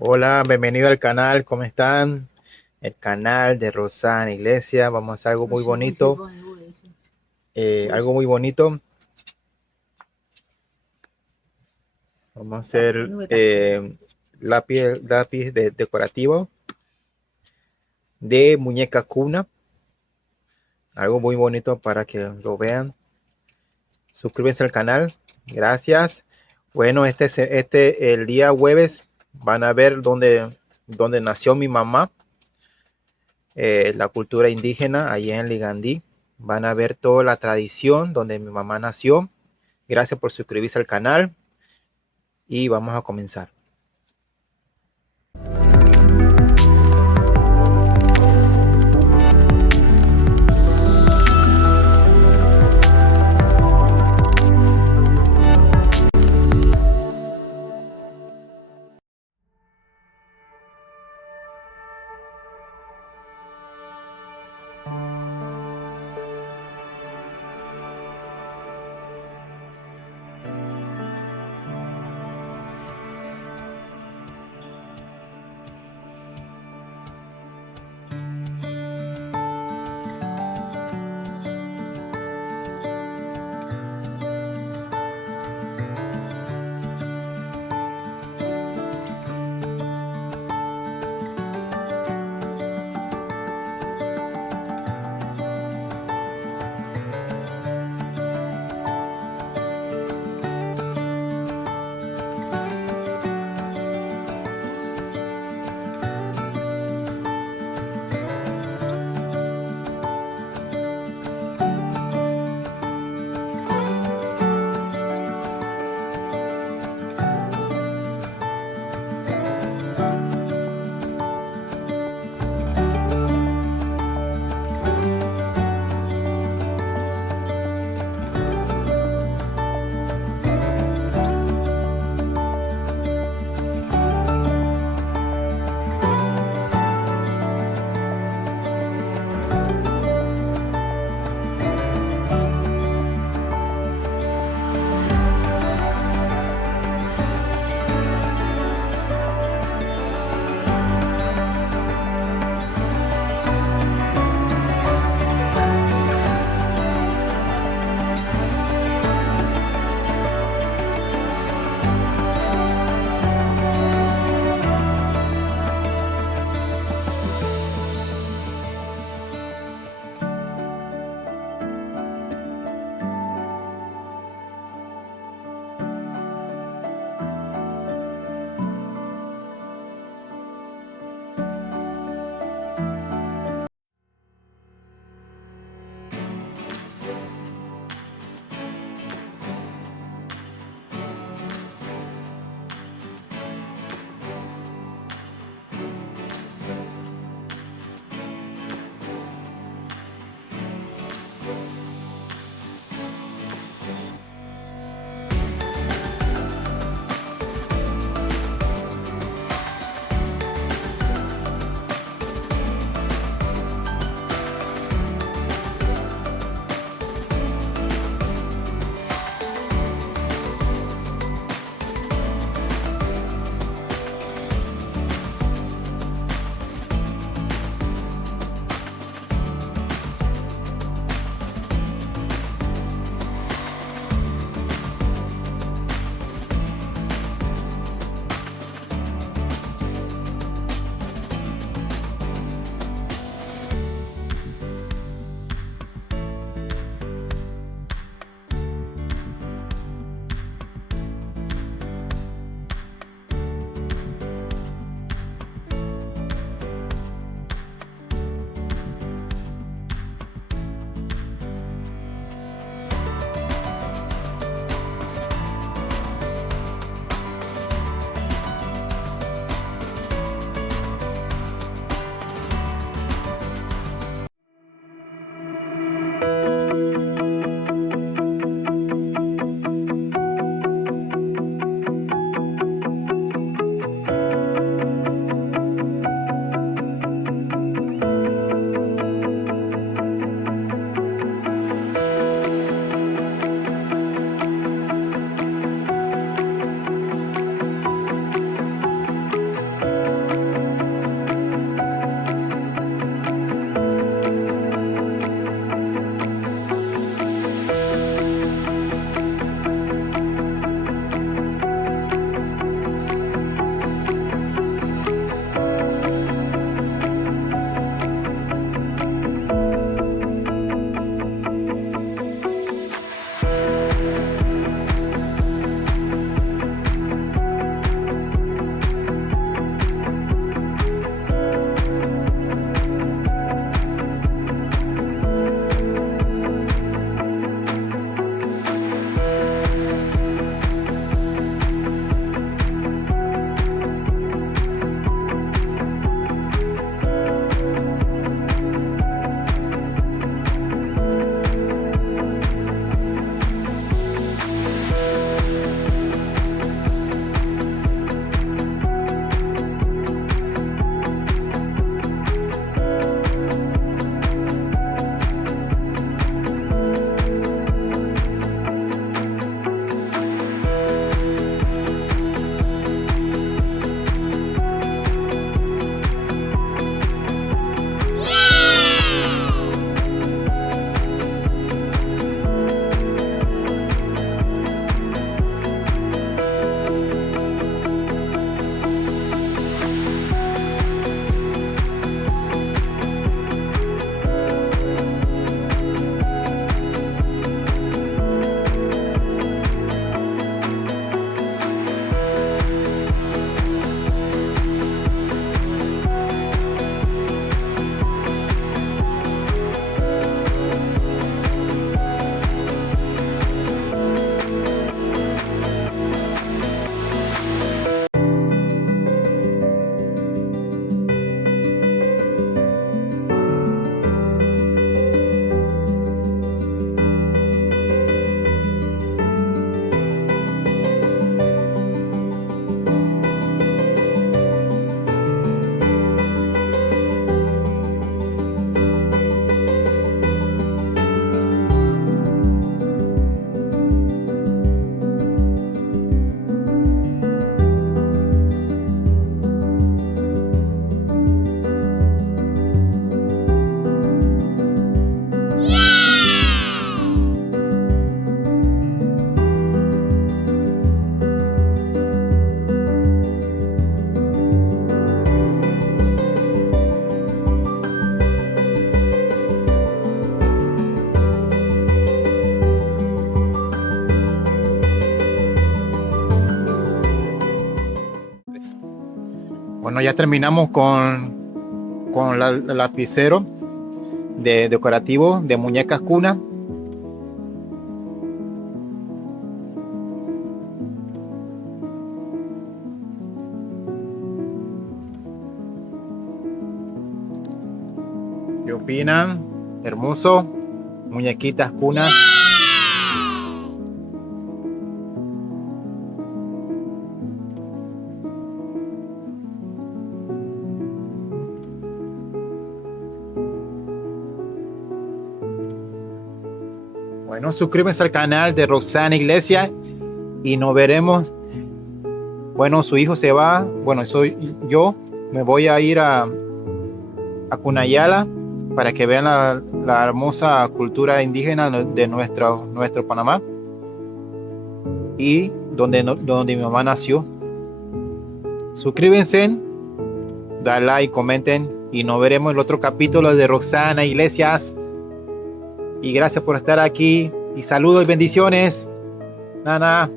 Hola, bienvenido al canal, ¿cómo están? El canal de Rosana Iglesias. Vamos a hacer algo muy bonito. Algo muy bonito. Vamos a hacer lápiz decorativo de muñeca cuna. Algo muy bonito para que lo vean. Suscríbanse al canal. Gracias. Bueno, el día jueves van a ver dónde nació mi mamá. La cultura indígena allá en Ailigandí. Van a ver toda la tradición donde mi mamá nació. Gracias por suscribirse al canal y vamos a comenzar. Bueno, ya terminamos con el lapicero de decorativo de muñecas cuna. ¿Qué opinan? Hermoso. Muñequitas cuna. Bueno, suscríbanse al canal de Rosana Iglesias y nos veremos. Bueno, su hijo se va. Bueno, soy yo. Me voy a ir a Cunayala para que vean la hermosa cultura indígena de nuestro Panamá y donde mi mamá nació. Suscríbanse, da like, comenten y nos veremos en el otro capítulo de Rosana Iglesias. Y gracias por estar aquí y saludos y bendiciones. Nana.